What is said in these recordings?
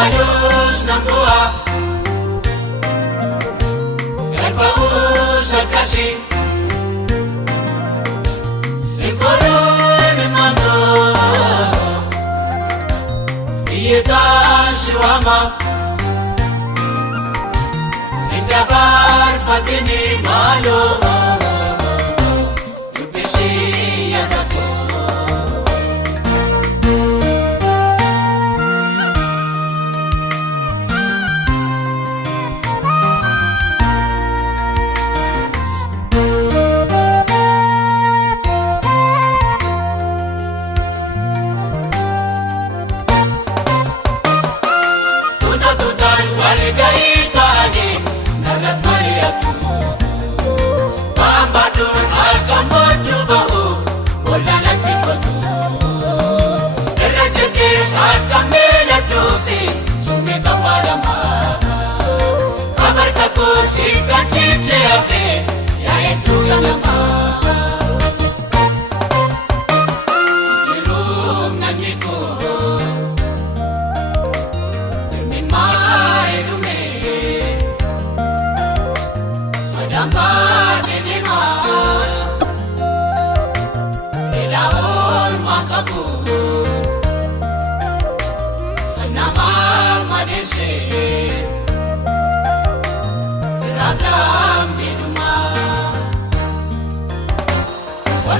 Kayus ng buha Nagpausap kasi Ikoron ng mando Iyetan siwama Indabar fatini malo Yubisi yatako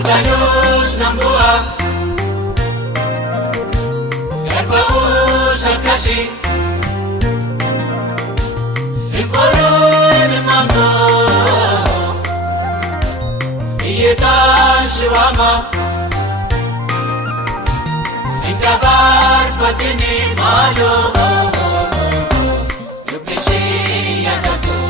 Kayus ng buha Nagpausap kasi Ikoron ng mando Iyetan siwama Indabar fatini malo Yubisi yatako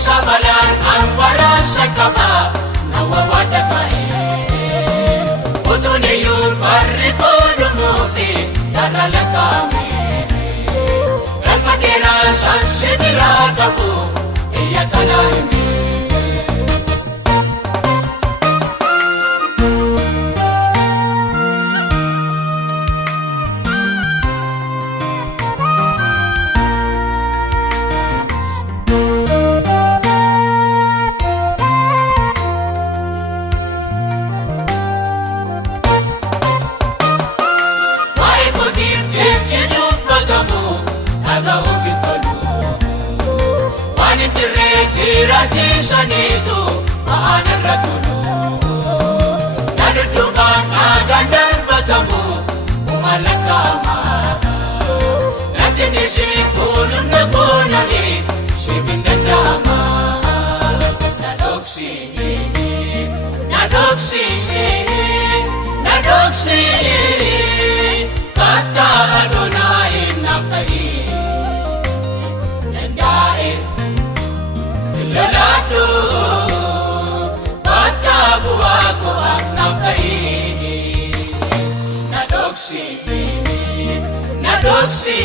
Kesabaran ang waras sa kama Nawawada tayo Puto na yun Paripono mo Darala kami Galfadera San Sidira Kapu Iya talarimi Sanito maanan ratuno Naduduman agandar batamu Umalakama Natinisi punong na punani Sibindan na ama Nadoksi Nadoksi Nadoksi dhoksi kata Adonai naftahi Nendae Lelatu Bata buwako ang naftahi Nadhoksi